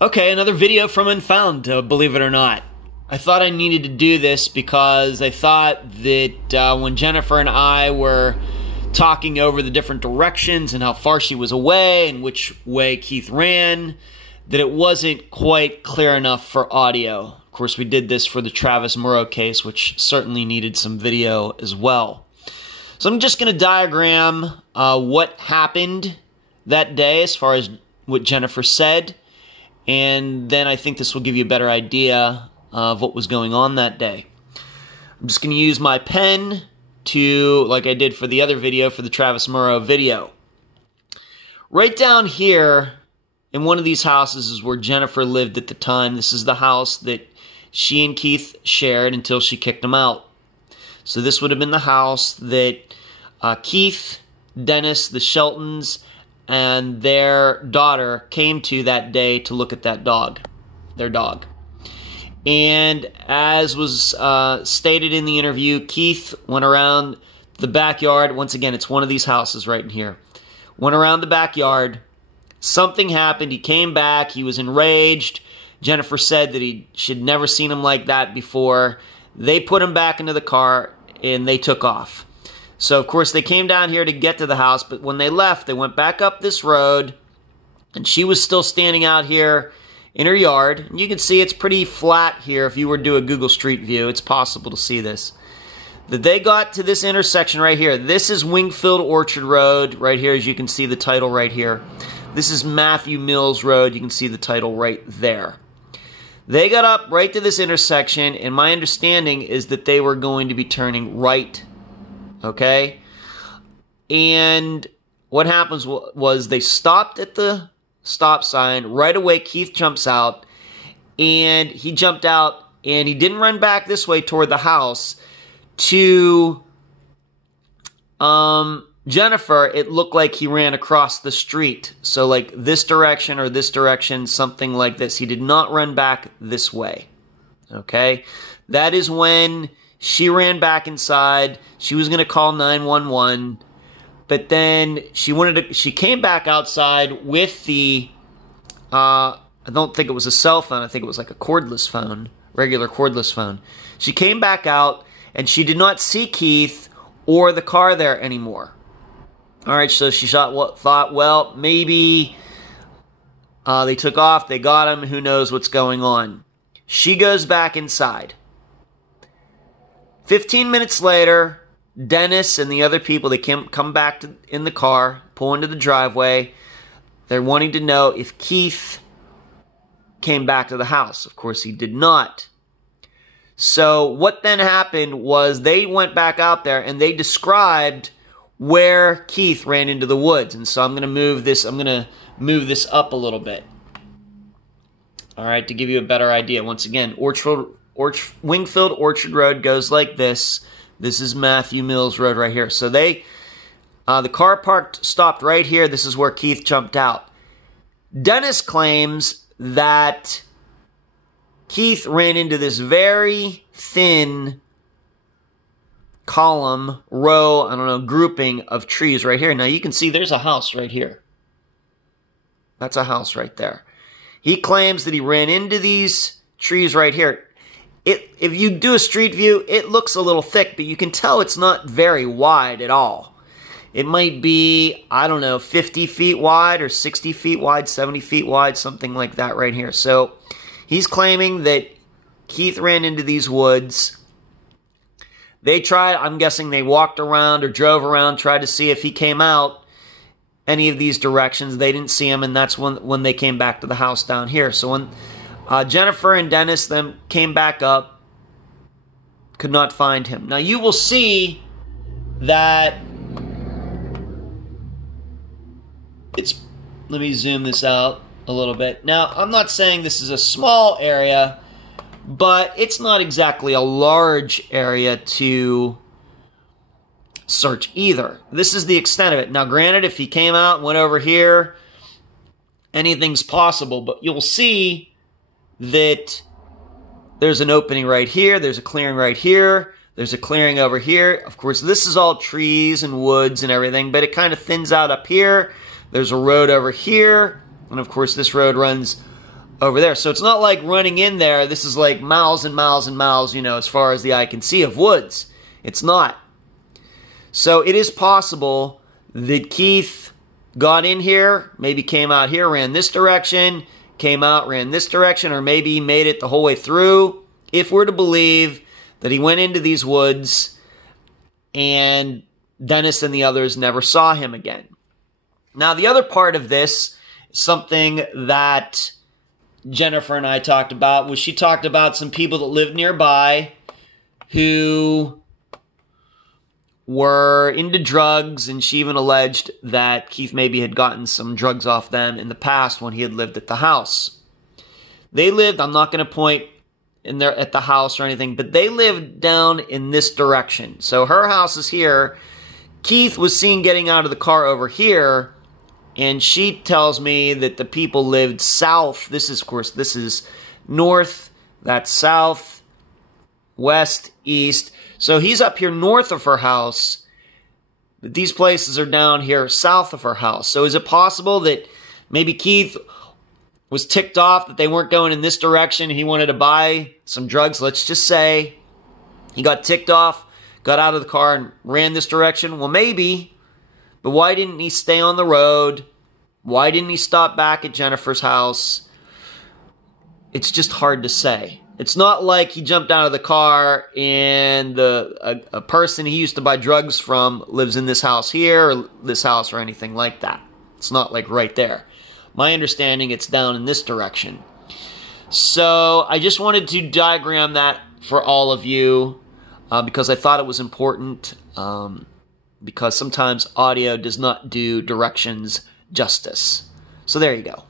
Okay, another video from Unfound, believe it or not. I thought I needed to do this because I thought that when Jennifer and I were talking over the different directions and how far she was away and which way Keith ran, that it wasn't quite clear enough for audio. Of course, we did this for the Travis Morrow case, which certainly needed some video as well. So I'm just going to diagram what happened that day as far as what Jennifer said. And then I think this will give you a better idea of what was going on that day. I'm just going to use my pen to, like I did for the other video, for the Travis Morrow video. Right down here in one of these houses is where Jennifer lived at the time. This is the house that she and Keith shared until she kicked him out. So this would have been the house that Keith, Dennis, the Sheltons, and their daughter came to that day to look at that dog, their dog. And as was stated in the interview, Keith went around the backyard. Once again, it's one of these houses right in here. Went around the backyard. Something happened. He came back. He was enraged. Jennifer said that she'd never seen him like that before. They put him back into the car, and they took off. So, of course, they came down here to get to the house, but when they left, they went back up this road, and she was still standing out here in her yard. And you can see it's pretty flat here. If you were to do a Google Street View, it's possible to see this. That they got to this intersection right here. This is Wingfield Orchard Road right here, as you can see the title right here. This is Matthew Mills Road. You can see the title right there. They got up right to this intersection, and my understanding is that they were going to be turning right. Okay? And what happens was they stopped at the stop sign. Right away, Keith jumps out, and he jumped out, and he didn't run back this way toward the house. To Jennifer, it looked like he ran across the street. So like this direction or this direction, something like this. He did not run back this way. Okay? That is when she ran back inside. She was going to call 911. But then she came back outside with the, I don't think it was a cell phone. I think it was like a cordless phone, regular cordless phone. She came back out, and she did not see Keith or the car there anymore. All right, so she thought, well, maybe they took off, they got him, who knows what's going on. She goes back inside. 15 minutes later, Dennis and the other people, they come back in the car, pull into the driveway. They're wanting to know if Keith came back to the house. Of course, he did not. So what then happened was they went back out there and they described where Keith ran into the woods. And so I'm going to move this up a little bit. All right, to give you a better idea. Once again, Wingfield Orchard Road goes like this. This is Matthew Mills Road right here. So the car stopped right here. This is where Keith jumped out. Dennis claims that Keith ran into this very thin grouping of trees right here. Now you can see there's a house right here. That's a house right there. He claims that he ran into these trees right here. If you do a street view, it looks a little thick, but you can tell it's not very wide at all. It might be, I don't know, 50 feet wide or 60 feet wide, 70 feet wide, something like that right here. So he's claiming that Keith ran into these woods. They tried, I'm guessing they walked around or drove around, tried to see if he came out any of these directions. They didn't see him, and that's when they came back to the house down here. So when Jennifer and Dennis then came back up, could not find him. Now you will see that let me zoom this out a little bit. Now, I'm not saying this is a small area, but it's not exactly a large area to search either. This is the extent of it. Now, granted, if he came out and went over here, anything's possible, but you'll see that there's an opening right here, there's a clearing right here, there's a clearing over here. Of course, this is all trees and woods and everything, but it kind of thins out up here. There's a road over here, and of course this road runs over there. So it's not like running in there. This is like miles and miles and miles, as far as the eye can see of woods. It's not. So it is possible that Keith got in here, maybe came out here, ran this direction, came out, ran this direction, or maybe he made it the whole way through. If we're to believe that he went into these woods and Dennis and the others never saw him again. Now, the other part of this, something that Jennifer and I talked about, was she talked about some people that lived nearby who were into drugs, and she even alleged that Keith maybe had gotten some drugs off them in the past when he had lived at the house. They lived, I'm not going to point in there at the house or anything, but they lived down in this direction. So her house is here. Keith was seen getting out of the car over here, and she tells me that the people lived south. This is, of course, this is north, that's south, west, east. So he's up here north of her house, but these places are down here south of her house. So is it possible that maybe Keith was ticked off that they weren't going in this direction and he wanted to buy some drugs? Let's just say he got ticked off, got out of the car and ran this direction. Well, maybe, but why didn't he stay on the road? Why didn't he stop back at Jennifer's house? It's just hard to say. It's not like he jumped out of the car and a person he used to buy drugs from lives in this house here or this house or anything like that. It's not like right there. My understanding, it's down in this direction. So I just wanted to diagram that for all of you because I thought it was important because sometimes audio does not do directions justice. So there you go.